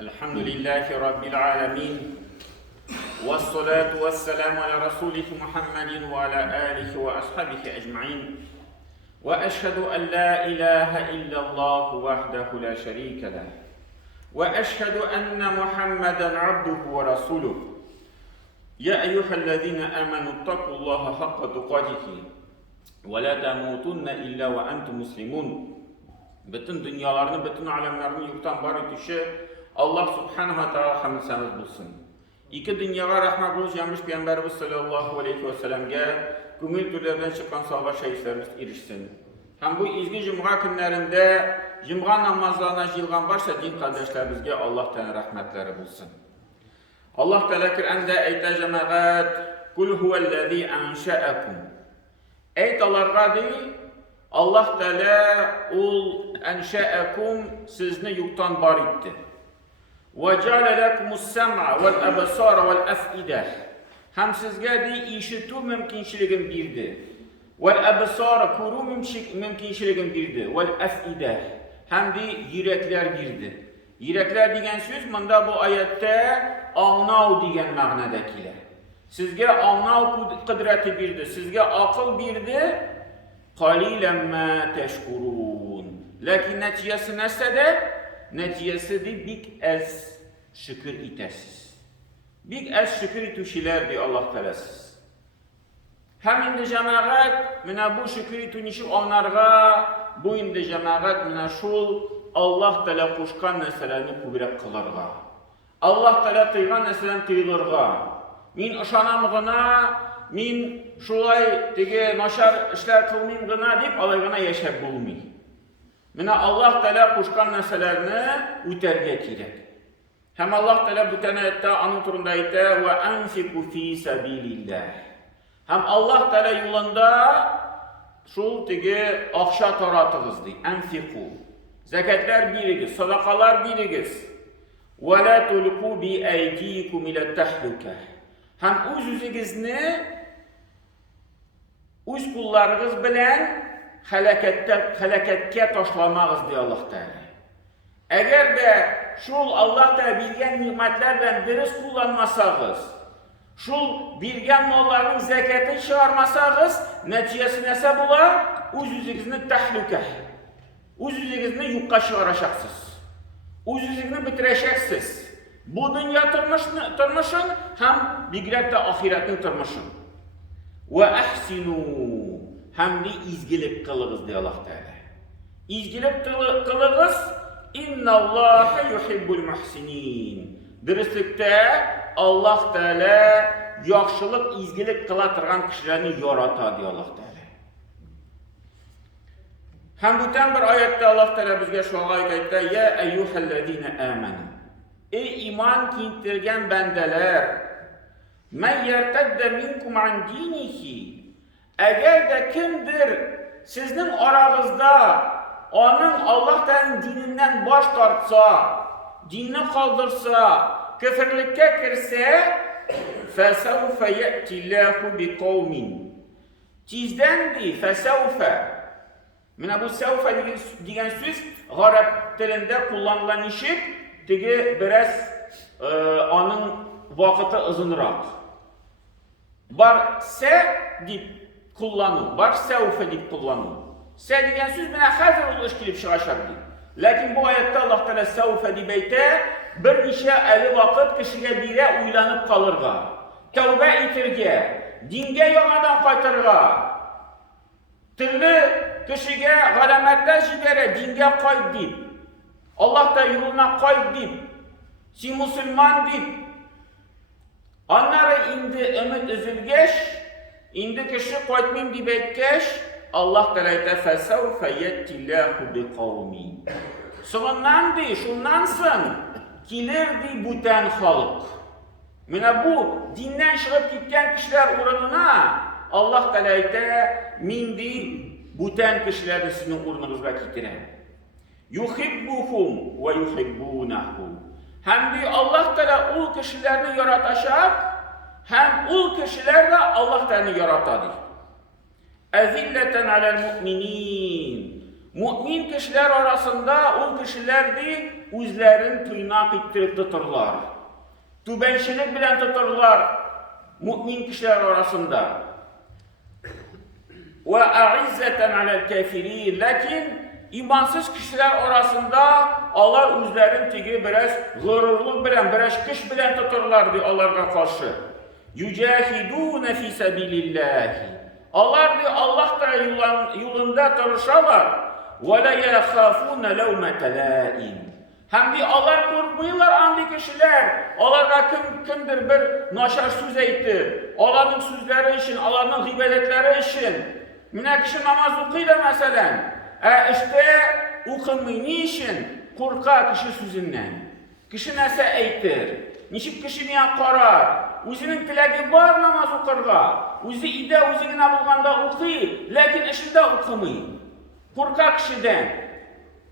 الحمد لله رب العالمين والصلاة والسلام على رسوله محمد وعلى آله وأصحابه أجمعين وأشهد أن لا إله إلا الله وحده لا شريك له وأشهد أن محمدا عبده ورسوله يا أيها الذين آمنوا اتقوا الله حق تقاته ولا تموتن إلا وأنتم مسلمون. Bütün dünyalarını, bütün alemlerini yoktan var etişi Allah subhanahu wa ta'ala hamd sənəz bulsun. İki dünyaya rəhmət oluz gəlmiş Peyğəmbərimiz sallallahu aleyhi və səlləmə gümül türlərdən çıxan sahaba şəhidlərimiz erişsin. Həm bu izgi cümğa günlərində cümğa namazlarına jilğan varsa din qardaşlarımızga Allah təala rəhmətləri bulsun. Allah təala Qur'anda aytə cəmaət Kul huvəl-ləzi ənşəəkum. Ayt onlarga deyil Allah Teala ul enşe'ekum sizni yoktan var etti. Ve ceale lekumus sem'a vel absara vel af'ide. Hem sizge de işitu mümkünçiliğin birdi. Vel absara kuru mümkünçiliğin birdi. Vel af'ide. Hem de yürekler birdi. Yürekler diyen söz bunda bu ayette anlav diyen mağnadakiler. Sizge anlav kudreti birdi. Sizge akıl birdi. قَلِيلًا مَا تَشْكُرُونَ. Lakin neticesi neyse de neticesi de bik ez şükür itesiz. Bik ez şükür ituşilerdi Allah Teala'sız. Hem indi cemaat mina bu şükür itunişi onlarga bu indi cemaat mina şul Allah Teala kuşkan neselerini kubrek kılarga. Allah Teala tıygan neselerini tıyılırga. Min ışanamgına min şulay tege naşar işler kılmayayım gına deyip alaygına yaşap bulmayı. Mina Allah Teala kuşkan neselerini üterge kirek. Hem Allah Teala bu tane ette anı turunda ette ve enfiku fi sabilillah. Hem Allah Teala yolunda şul tege akşa taratığız dey. Enfiku. Zekatlar birigiz, sadakalar birigiz. Ve la tulku bi eydikum ila tahluka. Hem üzüzügizni üz kullarınız bilen halaketke taşlamağız diye Allah Teala. Eğer de şul Allah Teala bilgen nimetlerden dürüst kullanmasağız, şul bilgen malların zekatını çıkarmasağız, neticesi nese bula? Üz-üzügizni tahlüke. Üz-üzügizni yukka çıkaracaksınız. Üz-üzügizni bitireceksiniz. Bu dünya tırmışın hem bilgrek de ahiretin tırmışın. Ve ahsinu hem de izgilik kılığız diye Allah Teala. İzgilik kılığız innallâhe yuhibbul muhsinin. Dürüstlükte Allah Teala yaxşılık izgilik kılatırgan kişilerini yarata diye Allah Teala. Hem bu bir ayette Allah Teala bizge şu ayette ya eyyuhellezine amenu. Ey iman kintirgen bendeler. Men yertedde minkum an dinihi. Eğer de kimdir sizin aranızda onun Allah Teala'nın dininden baş tartsa, dinini kaldırsa, küfürlükke kirse fesevfe ye'tillahu bi kavmin. Tizdendi fesevfe. Mina bu sevfe diyen söz Arap dilinde kullanılan işit tege biraz onun vakiti uzunrak. Bar se dip kullanı, bar sevfe dip kullanı. Se diyen söz bana hazır oluş kilip şaşar deyip. Lakin bu ayette Allah Teala sevfe dibeyte bir işe eli vakit kişiye bire uylanıp kalırga. Tevbe itirge, dinge yanadan kaytırga. Türlü kişiye galametler jibere dinge kayıp deyip. Allah da yoluna kayıp deyip. Si Müslüman deyip. Onları indi ümit üzülgeç, indi kişi koytmayayım deyip etkeş, Allah Teala'da fesevfe yettillahu bi kavmin. Sonundan dey, şundansın, kilir dey büten halk. Mina bu dinden çıkıp gitken kişiler uğruna Allah Teala'da min dey büten kişileri sizin uğrunuzda getiren. Yuhibbuhum ve yuhibbunahu. Hem de Allah Teala ul kişilerini yaratacak, hem ul kişiler de Allah Teala'nı yaratadır. Ezilleten alel mu'minin. Mümin kişiler arasında o kişiler de özlerini tıynak ettirip tuturlar. Tübençilik bilen tuturlar mümin kişiler arasında. Ve a'izzeten alel kafirin. Lakin imansız kişiler arasında onlar özlerini tigi biraz gururluk bilen, biraz kış bilen tuturlar diyor Allah'a karşı. Yücahidûne fî sebîlillâhi. Onlar diyor Allah da yolunda duruşarlar. وَلَا يَخَافُونَ لَوْمَةَ لَائِمٍ. Hem de Allah korkmuyorlar andi kişiler. Onlara kimdir bir naşar söz etti. Allah'ın sözleri için, Allah'ın gıybetleri için. Mine kişi namaz okuyla mesela. İşte okumayı niçin? Korkar kişi sözünden. Kişi nese eğitir. Nişip kişi niye karar? Özünün tilegi var namaz okurga. Özü ide özünün bulganda okuyor. Lakin işinde okumayı. Korkar kişiden.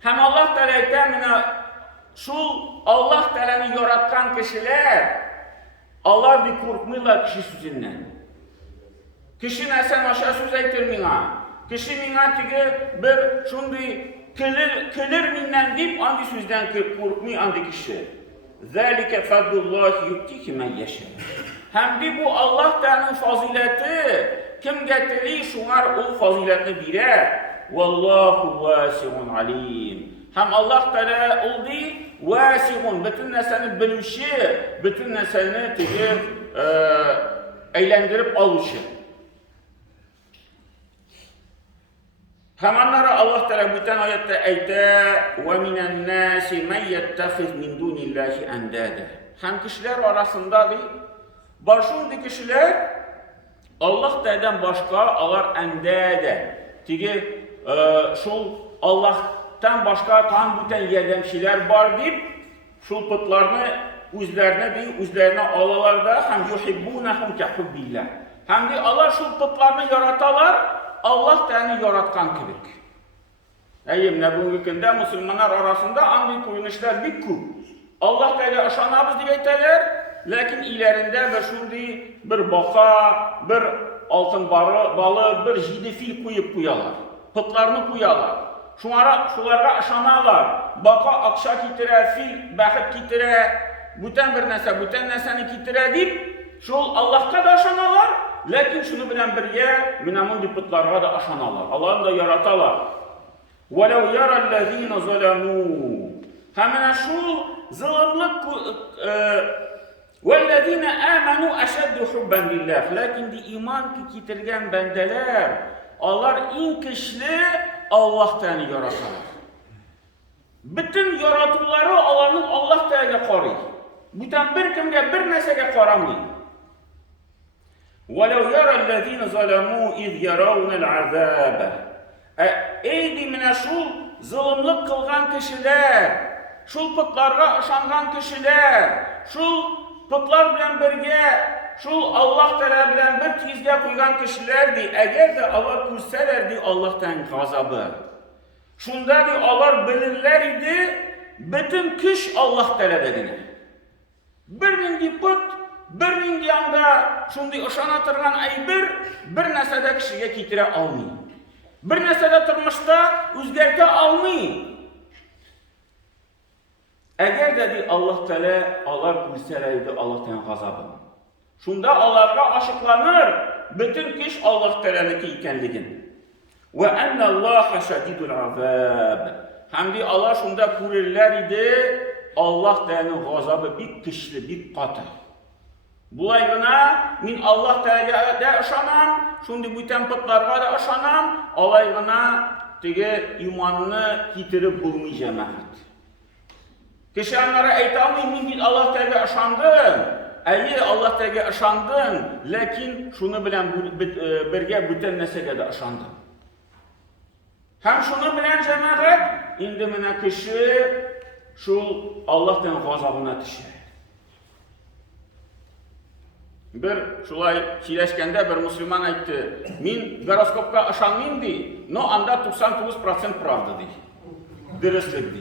Hem Allah Teala'ya şu Allah Teala'nı yaratkan kişiler Allah bir korkmuyorlar kişi sözünden. Kişi nesen aşağı söz eğitir mina. Kişi mina tigi bir şundi kılır minden deyip andi sözden korkmuyor andi kişi. ذَٰلِكَ فَضْلُ اللّٰهِ يُؤْتِيهِ مَنْ يَشَاءُ. Hem de bu Allah Teala'nın fazileti kim getirir şunlar o faziletini birer. Vallahu vasi'un alim. Hem Allah Teala oldu vasi'un, bütün nesini bilişi, bütün nesini tigi eğlendirip alışı. Hemenlere Allah Teala bütün ayette eyte ve minen nasi men yettehiz min dunillahi endade. Hem kişiler arasında başında kişiler Allah Teala'dan başka alar endade. Tigi şu Allah'tan başka tam bütün yerden kişiler var deyip şu putlarını üzerine alalar da hem yuhibbunahum kehubbillah. Hem de Allah şu putlarını yaratalar Allah Teala'nı yaratkan kibik. Eyyimne bugünkü günde Müslümanlar arasında andi koyunuşlar bikku. Allah Teala aşanabız diye eyteler, lakin ilerinde bir baka, bir altın balı, bir jidi fil koyuyorlar. Pıtlarını koyuyorlar. Şulara aşanalar. Baka akşa kitire, fil bahit kitire, bütün bir neseni kitire deyip, şu Allah'a da aşanalar. Lakin şunu bilen birge, münamun diputlarına da aşanalar. Allah'ın da yaratalar. وَلَوْ يَرَى الَّذ۪ينَ ظَلَمُوا. Hemen şu zalimlik وَالَّذ۪ينَ آمَنُوا أَشَدُّ حُبًّا لِلّٰهِ. Lakin de iman getirgen bendeler, onlar in kişli Allah'tan yaratalar. Bütün yaratıları Allah'ın Allah Teala koruyor. Bütün bir kimge bir nesege koramıyor. وَلَوْ يَرَى الَّذ۪ينَ ظَلَمُوا اِذْ يَرَوْنَ الْعَذَابَ. Eydi mine şu zulümlük kılgan kişiler, şu putlarga aşangan kişiler, şu putlar bilen birge, şu Allah Teala bilen bir tizge koygan kişilerdi. Eğer de Allah kürselerdi Allah'tan gazabı. Şunda di Allah bilirler idi, bütün kış Allah Teala dediğine. Bir mindi put, bir mindi yanda şundi ışanatırgan bir nesede kişiye kitire almayın. Bir nesede tırmışta üzgerte almayın. Eğer dedi Allah Teala Allah bilseleydi Allah'tan gazabı. Şunda Allah'a aşıklanır bütün kış Allah Teala'nınki ikenligin. Ve enne Allaha şedidul azab. Hem de Allah şunda kurirler idi Allah Teala'nın gazabı bir kışlı bir katı. Bulayğına min Allah Teala'ya da aşanam, şundi bütün putlarga da aşanam, alayğına tege imanını yitirip bulmayacağım. Kişi onlara eytamı min Allah Teala'ya aşandın, eğer Allah Teala'ya aşandın, lakin şunu bilen birge bütün nesege de aşandın. Hem şunu bilen cemaat, indi mine kişi şu Allah'tan gazabına düşer. Bir şulay çileşkende bir Müslüman aytdı. Min goroskopka aşanmayım di. No anda 99% pravda di. Dürüstlük di.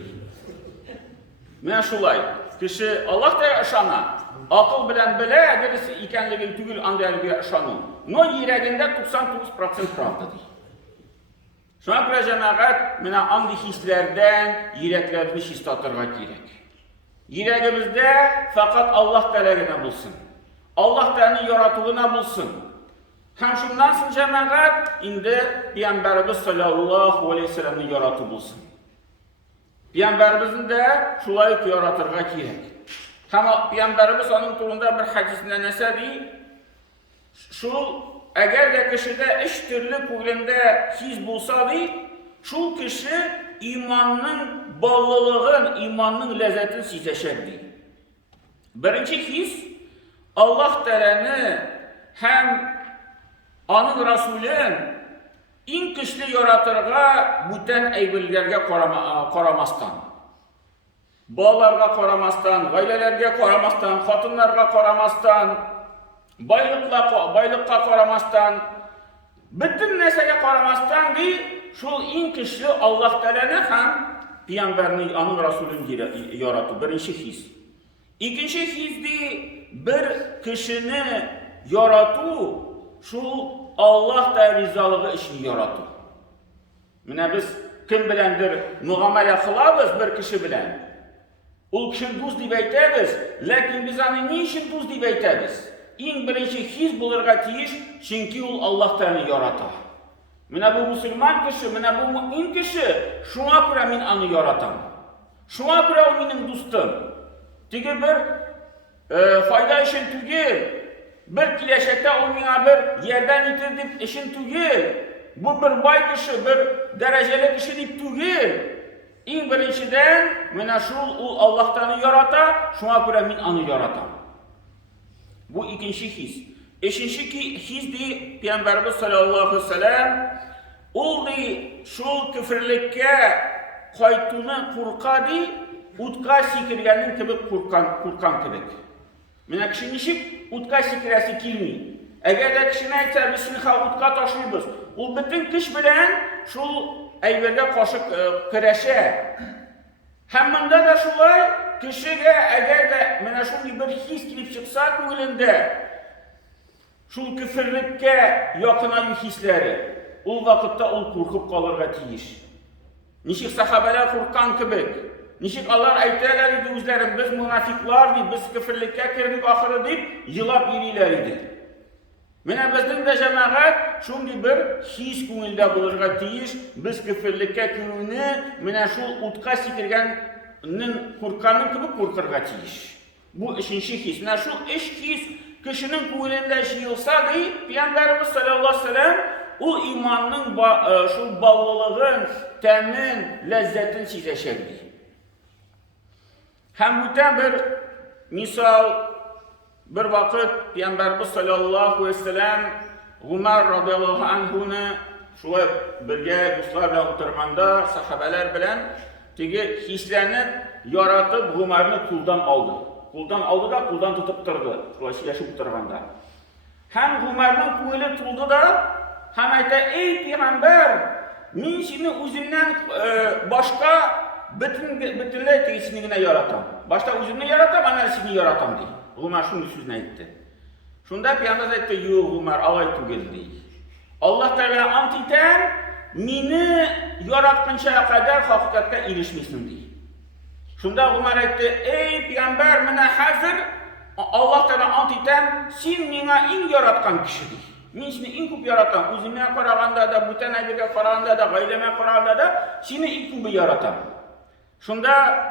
Men şulay. Kişi Allah da aşana. Akıl bilen bile birisi ikenligin tügül anda elbi aşanı. No yüreğinde 99% pravda di. Şuna görə cəmaət, mənə and hisslərdən yürəklərimiz hisslatırğa gerek. Yürəyimizdə fəqat Allah tələqinə bulsun. Allah təlini yaratılığına bulsun. Həm şundansın cəmaət, indi Peyğəmbərimiz sallallahu aleyhi ve sellem'in yaratı bulsun. Peyğəmbərimizin də şulayıb yaratırğa gerek. Həm Peyğəmbərimiz onun turunda bir hədisində nəsə deyir? Eğer de kişide üç türlü kuvvende his bulsaydı, şu kişi imanının bağlılığın, imanının lezzetini seçerdi. Birinci his, Allah Teala'nı hem onun Resulün en güçlü yaratırga bütün eybillerge koramastan. Bağlarga koramastan, ailelerge koramastan, kadınlarga koramastan, baylıkla koramastan, bütün neseye koramastan değil, şu en güçlü Allah Teala'nı hem Peygamberini, onun Resulünü yaratı. Birinci his. İkinci his değil, bir kişini yaratı, şu Allah Teala rizalığı için yaratı. Mine biz kim bilendir, muamele kılabız bir kişi bilen. O kişinin duz deyip eytəbiz, lakin biz onu ne için duz deyip eytəbiz? En birinci his bulurga tiyiş, çünkü o Allah Teala'nı yaratar. Mine bu Müslüman kişi, mine bu mümin kişi, şuna göre min onu yaratam. Şuna göre o benim dostum. Çünkü bir fayda işin tügül, bir kileşekte o mina bir yerden itirdik işin tügül. Bu bir bay kişi, bir dereceli kişi deyip tügül. En birinciden mine şu Allah Teala'nı yarata, şuna göre min onu yaratam. Bu ikinci his. Üçüncü his de Peygamberimiz sallallahu aleyhi ve sellem oldu şu küfürlükke kaytını kurkadı, utka sikirgenin gibi kurkan kibik. Mine kişi nişik utka sikiresi kilmiyor. Eğer de kişine ise biz sinha utka taşıyız. O bütün kış bilen şu eyvelde koşuk kıreşe. Hemen da şulay kişiye eğer de mine şunu bir his kilip çıksa kuvvetinde şu küfürlükke yakınan hisleri o vakitte o korkup kalırga tiyiş. Nişik sahabeler korkan kibik. Nişik Allah ayetler idi özlerim biz münafiklar deyip biz küfürlükke kirdik ahırı deyip yılap yeriler idi. Mine bizden de cemaat şunu bir his kuvvetinde bulurga tiyiş. Biz küfürlükke kuvvetini mine şu utka sikirgenin korkanın gibi korkurga tiyiş. Bu üçüncü his. Mine şu üç his kişinin kuvvetinde şiilsa deyip Peygamberimiz sallallahu aleyhi ve sellem o imanın şu bağlılığın, temin, lezzetin seçerdi. Hem bütün bir misal bir vakit Peygamberimiz sallallahu aleyhi ve sellem Ömer radıyallahu anh'ını şöyle birge dostlarla oturganda sahabeler bilen tegi hislerini yaratıp Ömer'ini kuldan aldı. Kuldan aldı da kuldan tutup durdu. Şöyle yaşıp oturganda. Hem Ömer'in kuvveti tutuldu da hem ayta ey Peygamber min seni özümden başka bütünlüğü tegisini yaratam. Başta özümden yaratam, ana seni yaratam diye. Ömer şunu sözünü etti. Şunda Peygamber etti, yok Ömer alay tügel değil. Allah Teala antiten meni yaratqınçaya kadar hakikatte erişmesin diye. Şunda Ömer etti, ey Peygamber mene hazır Allah Teala antiten sen mena en yaratkan kişidir. Men seni en köp yaratan, özüme qaraganda da, bütün ayberge qaraganda da, gayleme qaraganda da seni en köp yaratan. Şunda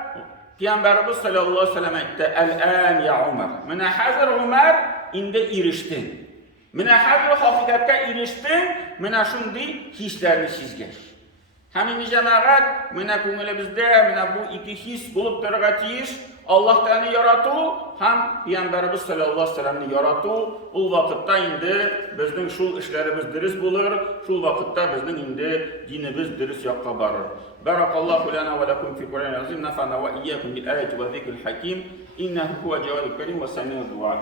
Peygamberimiz sallallahu aleyhi ve sellem etti, el-an ya Ömer. Mene hazır Ömer indi eriştin. Mene hazır hakikatte eriştin, mene şundi hislerini sizger. Hem cemaat, mene kümülimizde, mene bu iki his bulup durga tiyiş, Allah Teala'nı yaratı, hem Peygamberimiz sallallahu aleyhi ve sellem'ni yaratı, o vakitte indi bizden şu işlerimiz dürüst bulur, şu vakitte bizden indi dinimiz dürüst yakka barır. Barakallahu lana ve lekum fi Kur'an azim, nafana ve iyyakum bil ayati ve zikril hakim, innehu huve cevadul kerim ve sami'ud dua.